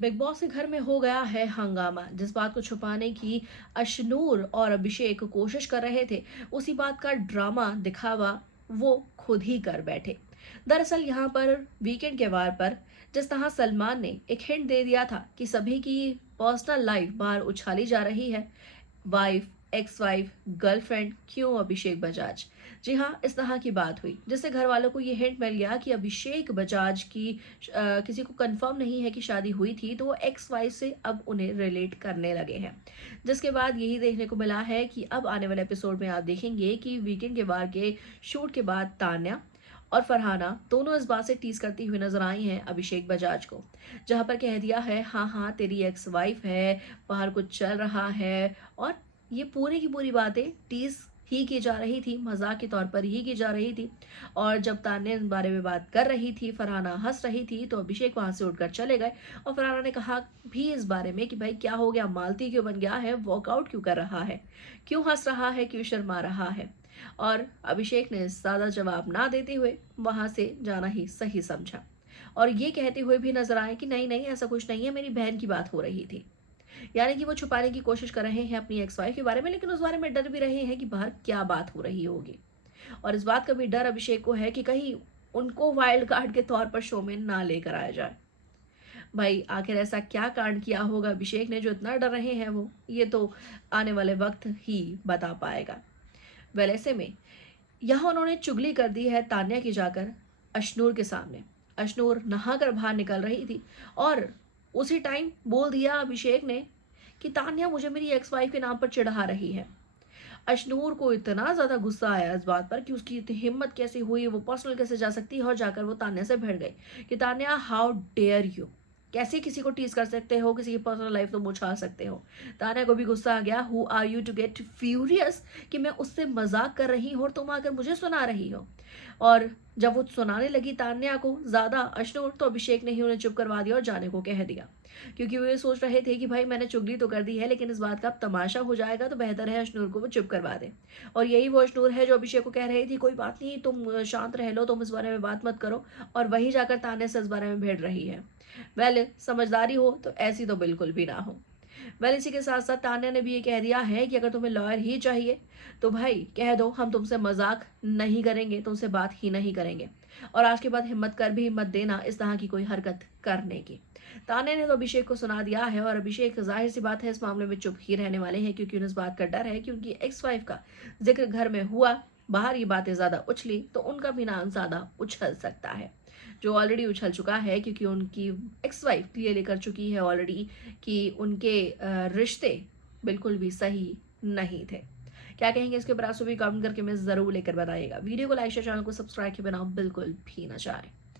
Big boss के घर में हो गया है हंगामा। जिस बात को छुपाने की अशनूर और अभिषेक कोशिश कर रहे थे, उसी बात का ड्रामा दिखावा वो खुद ही कर बैठे। दरअसल यहाँ पर वीकेंड के वार पर जिस तरह सलमान ने एक हिंट दे दिया था कि सभी की पर्सनल लाइफ बाहर उछाली जा रही है, वाइफ, एक्स वाइफ, गर्लफ्रेंड, क्यों अभिषेक बजाज। जी हाँ, इस तरह की बात हुई जिससे घर वालों को ये हिंट मिल गया कि अभिषेक बजाज की किसी को कंफर्म नहीं है कि शादी हुई थी, तो वो एक्स वाइफ से अब उन्हें रिलेट करने लगे हैं। जिसके बाद यही देखने को मिला है कि अब आने वाले एपिसोड में आप देखेंगे कि वीकेंड के वार के शूट के बाद तान्या और फरहाना दोनों इस बात से टीज करती हुई नजर आई हैं अभिषेक बजाज को, जहां पर कह दिया है हाँ हाँ तेरी एक्स वाइफ है, बाहर कुछ चल रहा है। और ये पूरी की पूरी बातें टीज ही की जा रही थी, मजाक के तौर पर ही की जा रही थी। और जब तान्या इस बारे में बात कर रही थी, फरहाना हंस रही थी, तो अभिषेक वहां से उठकर चले गए। और फरहाना ने कहा भी इस बारे में कि भाई क्या हो गया, मालती क्यों बन गया है, वॉकआउट क्यों कर रहा है, क्यों हंस रहा है, क्यों शर्मा रहा है। और अभिषेक ने ज्यादा जवाब ना देते हुए वहां से जाना ही सही समझा, और ये कहते हुए भी नजर आए कि नहीं नहीं ऐसा कुछ नहीं है, मेरी बहन की बात हो रही थी। यानी कि वो छुपाने की कोशिश कर रहे हैं अपनी एक्स वाइफ के बारे में, लेकिन उस बारे में डर भी रहे हैं कि बाहर क्या बात हो रही होगी। और इस बात का भी डर अभिषेक को है कि कहीं उनको वाइल्ड कार्ड के तौर पर शो में ना लेकर आया जाए। भाई आखिर ऐसा क्या कांड किया होगा अभिषेक ने जो इतना डर रहे हैं, वो ये तो आने वाले वक्त ही बता पाएगा। वेल ऐसे में यहाँ उन्होंने चुगली कर दी है तान्या की जाकर अशनूर के सामने। अशनूर नहाकर बाहर निकल रही थी और उसी टाइम बोल दिया अभिषेक ने कि तान्या मुझे मेरी एक्स वाइफ के नाम पर चिढ़ा रही है। अशनूर को इतना ज्यादा गुस्सा आया इस बात पर कि उसकी इतनी हिम्मत कैसे हुई, वो पर्सनल कैसे जा सकती है, और जाकर वो तान्या से भिड़ गई कि तान्या हाउ डेयर यू, कैसे किसी को टीज कर सकते हो, किसी की पर्सनल लाइफ तुम उछाल सकते हो। तान्या को भी गुस्सा आ गया, who are you to get furious, कि मैं उससे मजाक कर रही हूँ और तुम आकर मुझे सुना रही हो। और जब वो सुनाने लगी तान्या को ज्यादा अशनूर, तो अभिषेक ने ही उन्हें चुप करवा दिया और जाने को कह दिया, क्योंकि वो ये सोच रहे थे कि भाई मैंने चुगली तो कर दी है, लेकिन इस बात का अब तमाशा हो जाएगा, तो बेहतर है अशनूर को वो चुप करवा दे। और यही वो अशनूर है जो अभिषेक को कह रही थी कोई बात नहीं, तुम शांत रह लो, तुम इस बारे में बात मत करो, और वही जाकर तान्या से इस बारे में भिड़ रही है। वेल समझदारी हो तो ऐसी तो बिल्कुल भी ना हो। वेल इसी के साथ साथ तान्या ने भी ये कह दिया है कि अगर तुम्हें लॉयर ही चाहिए तो भाई कह दो, हम तुमसे मजाक नहीं करेंगे, तुमसे बात ही नहीं करेंगे। और आज के बाद हिम्मत कर भी मत देना इस तरह की कोई हरकत करने की। तान्या ने तो अभिषेक को सुना दिया है, और अभिषेक जाहिर सी बात है इस मामले में चुप ही रहने वाले हैं, क्योंकि उन्हें इस बात का डर है कि उनकी एक्स वाइफ का जिक्र घर में हुआ, बाहर ये बातें ज्यादा उछली तो उनका भी नाम ज्यादा उछल सकता है, जो ऑलरेडी उछल चुका है, क्योंकि उनकी एक्स वाइफ क्लियरली कर चुकी है ऑलरेडी कि उनके रिश्ते बिल्कुल भी सही नहीं थे। क्या कहेंगे इसके ऊपर आप सभी कमेंट करके मैं जरूर लेकर बताइएगा। वीडियो को लाइक शेयर, चैनल को सब्सक्राइब के बिना बिल्कुल भी ना जाए।